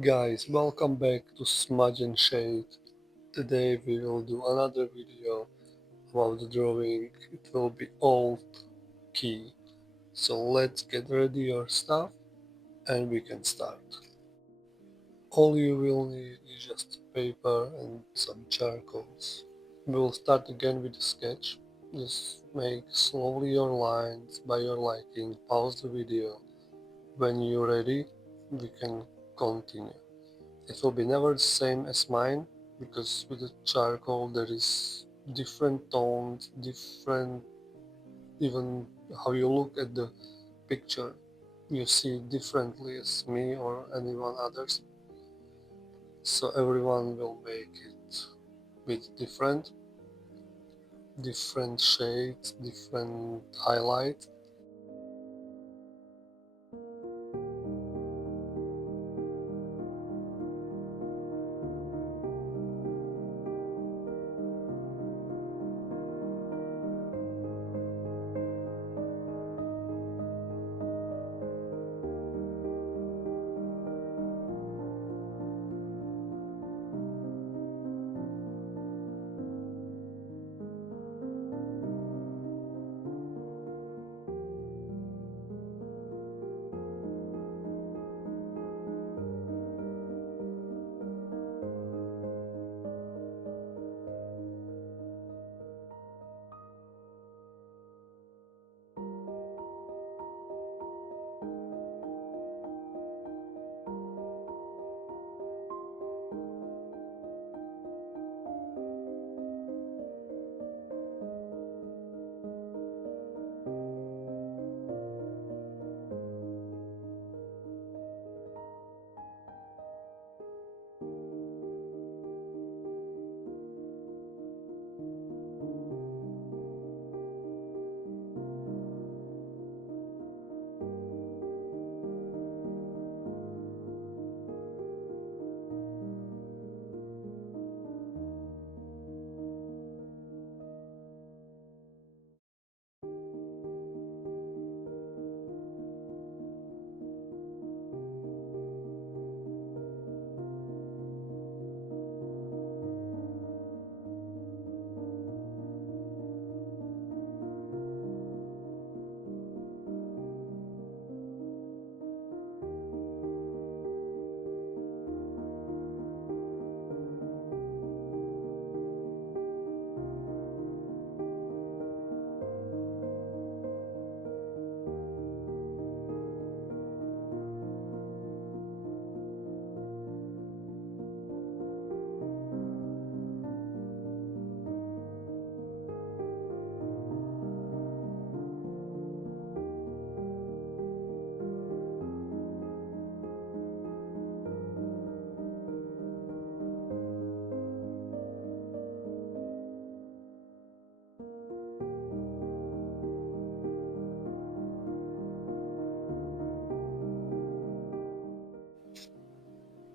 Guys, welcome back to Smudge and Shade. Today we will do another video about the drawing. It will be alt key. So let's get ready your stuff and we can start. All you will need is just paper and some charcoals. We will start again with the sketch. Just make slowly your lines by your liking. Pause the video. When you're ready, we can continue. It will be never the same as mine because with the charcoal there is different tones, different even how you look at the picture. You see differently as me or anyone others. So everyone will make it with different shades, different highlights.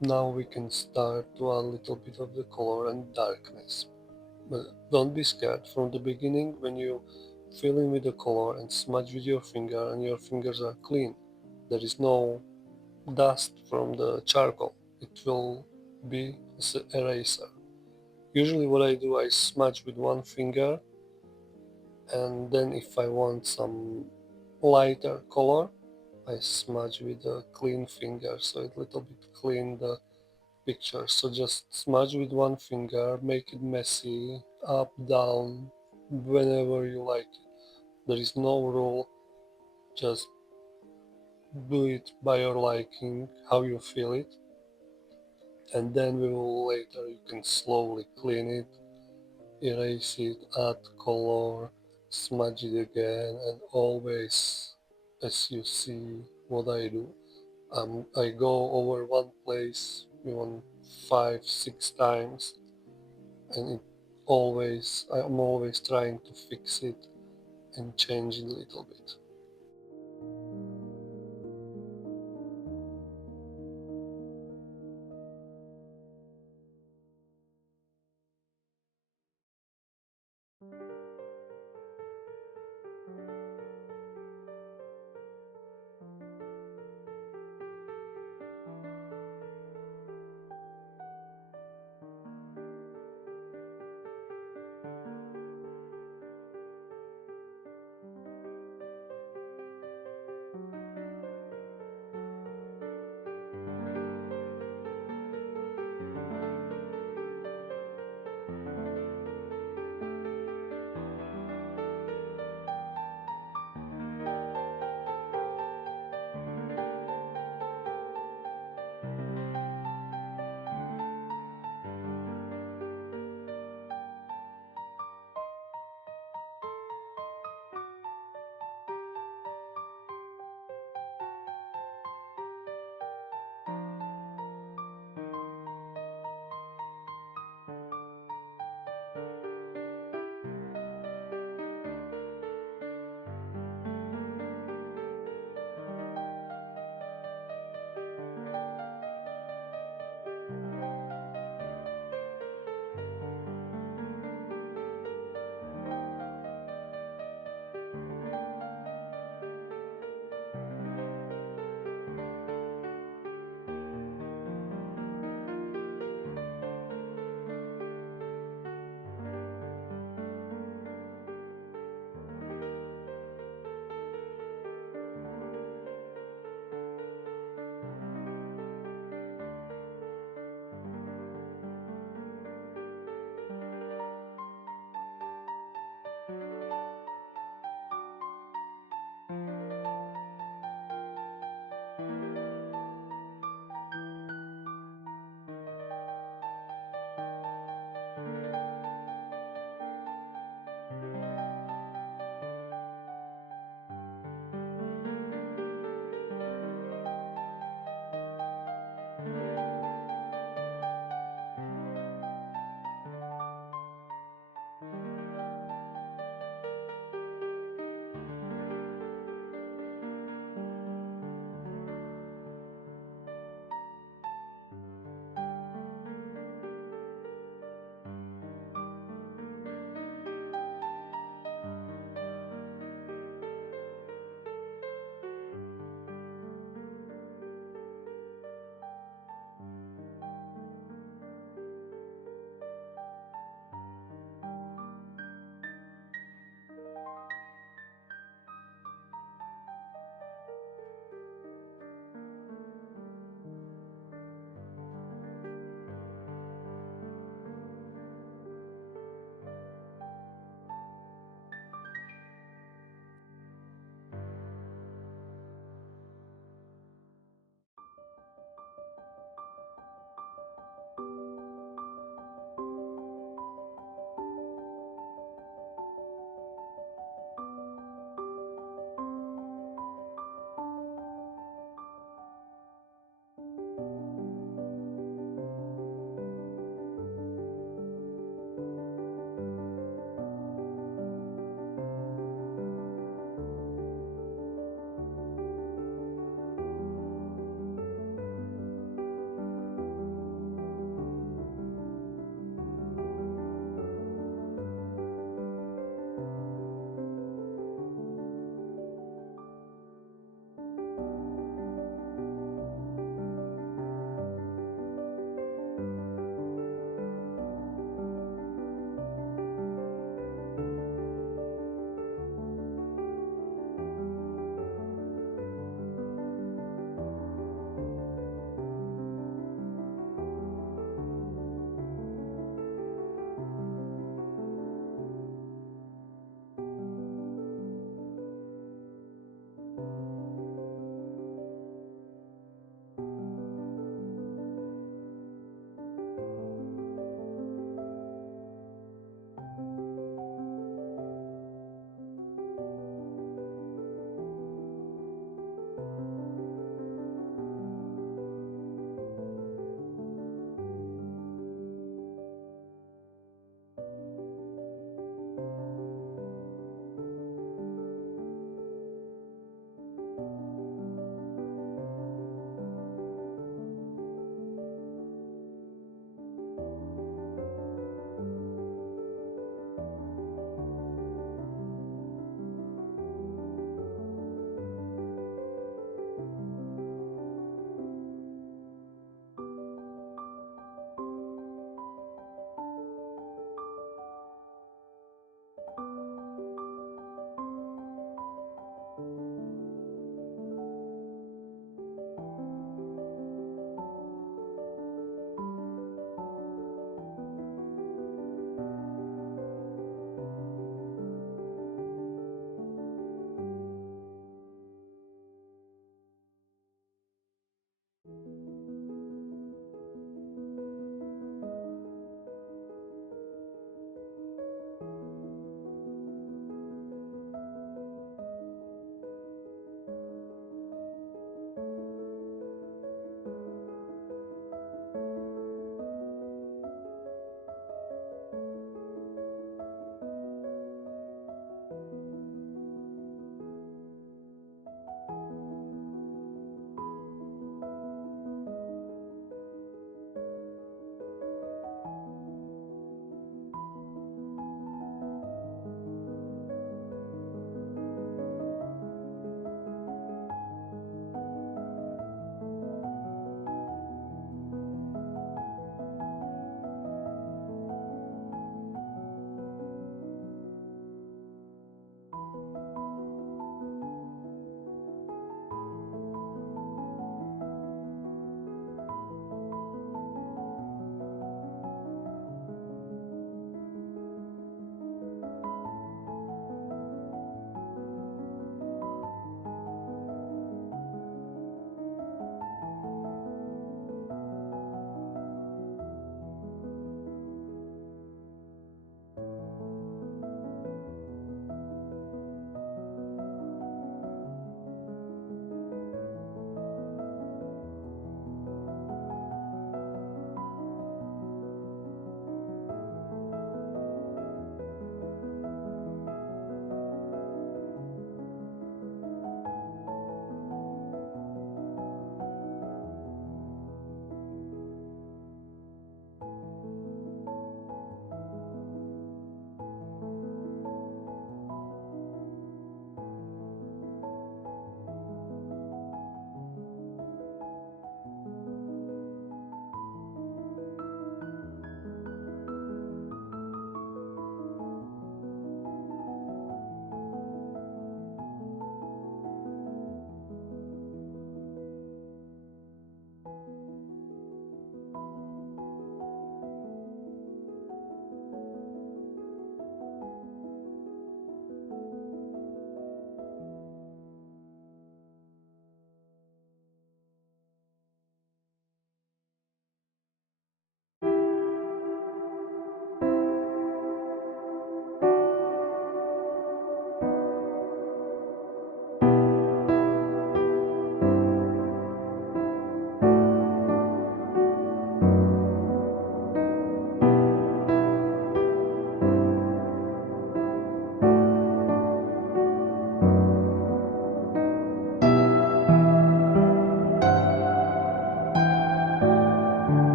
Now we can start to add a little bit of the color and darkness. But don't be scared from the beginning when you fill in with the color and smudge with your finger and your fingers are clean. There is no dust from the charcoal. It will be as an eraser. Usually what I do, I smudge with one finger and then if I want some lighter color, I smudge with a clean finger so it little bit clean the picture. So just smudge with one finger, make it messy, up, down, whenever you like it. There is no rule, just do it by your liking, how you feel it, and then we will later you can slowly clean it, erase it, add color, smudge it again, and always as you see what I do. I go over one place even 5, 6 times and I'm always trying to fix it and change it a little bit.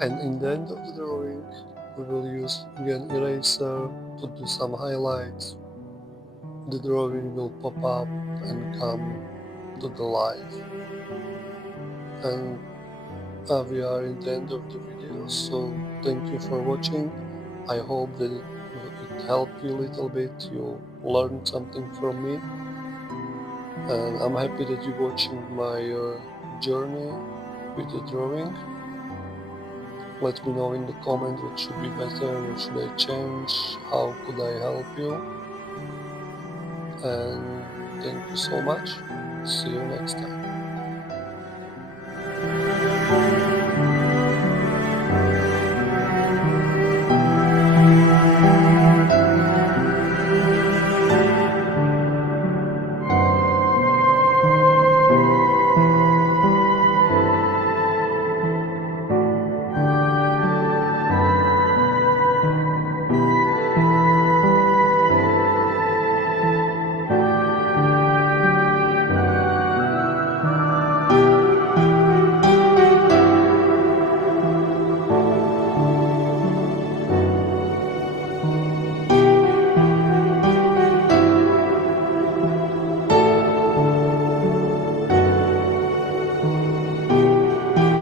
And in the end of the drawing, we will use again eraser to do some highlights. The drawing will pop up and come to the life. And we are in the end of the video, so thank you for watching. I hope that it helped you a little bit, you learned something from me, and I'm happy that you're watching my journey with the drawing. Let me know in the comments what should be better, what should I change, how could I help you, and thank you so much. See you next time.